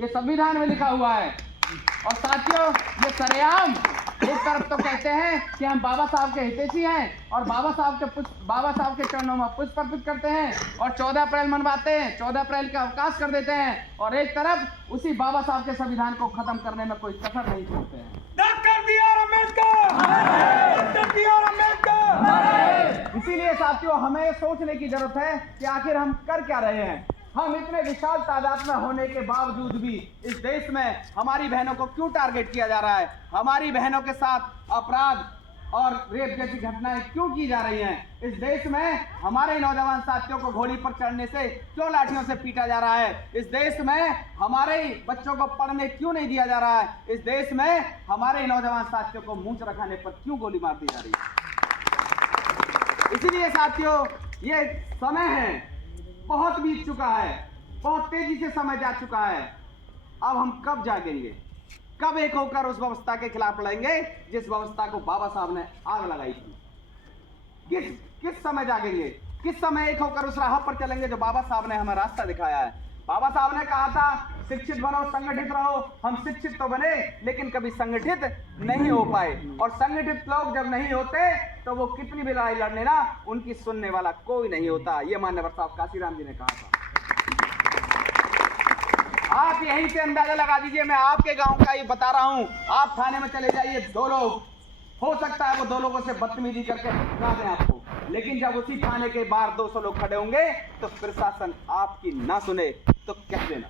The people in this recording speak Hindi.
ये संविधान में लिखा हुआ है। और साथियों, ये सरेआम एक तरफ तो कहते हैं कि हम बाबा साहब के हितैषी हैं और बाबा साहब के चरणों में पुष्प अर्पित करते हैं और 14 अप्रैल मनवाते हैं, 14 अप्रैल का अवकाश कर देते हैं, और एक तरफ उसी बाबा साहब के संविधान को खत्म करने में कोई कसर नहीं छोड़ते हैं। Doctor B R. अम्बेडकर। इसीलिए साथियों, हमें सोचने की जरूरत है कि आखिर हम कर क्या रहे हैं। हम इतने विशाल तादाद में होने के बावजूद भी इस देश में हमारी बहनों को क्यों टारगेट किया जा रहा है? हमारी बहनों के साथ अपराध और रेप जैसी घटनाएं क्यों की जा रही हैं? इस देश में हमारे नौजवान साथियों को घोड़ी पर चढ़ने से क्यों लाठियों से पीटा जा रहा है? इस देश में हमारे बच्चों को पढ़ने क्यों नहीं दिया जा रहा है? इस देश में हमारे नौजवान साथियों को मूंछ रखाने पर क्यों गोली मार दी जा रही है? इसीलिए साथियों, ये समय है, बहुत बीत चुका है, बहुत तेजी से समय जा चुका है। अब हम कब जागेंगे? कब एक होकर उस व्यवस्था के खिलाफ लड़ेंगे जिस व्यवस्था को बाबा साहब ने आग लगाई थी? किस समय जागेंगे? किस समय एक होकर उस राह पर चलेंगे जो बाबा साहब ने हमें रास्ता दिखाया है? बाबा साहब ने कहा था, शिक्षित बनो, संगठित रहो। हम शिक्षित तो बने, लेकिन कभी संगठित नहीं हो पाए। और संगठित लोग जब नहीं होते तो वो कितनी भी लड़ाई लड़ने ना, उनकी सुनने वाला कोई नहीं होता। ये माननीय साहब काशीराम जी ने कहा था। आप यहीं से अंदाजा लगा दीजिए, मैं आपके गांव का ही बता रहा हूं। आप थाने में चले जाइए, 2 लोग, हो सकता है वो 2 लोगों से बदतमीजी करके हटा दें आपको, लेकिन जब उसी थाने के बाहर 200 लोग खड़े होंगे तो प्रशासन आपकी ना सुने तो कह देना।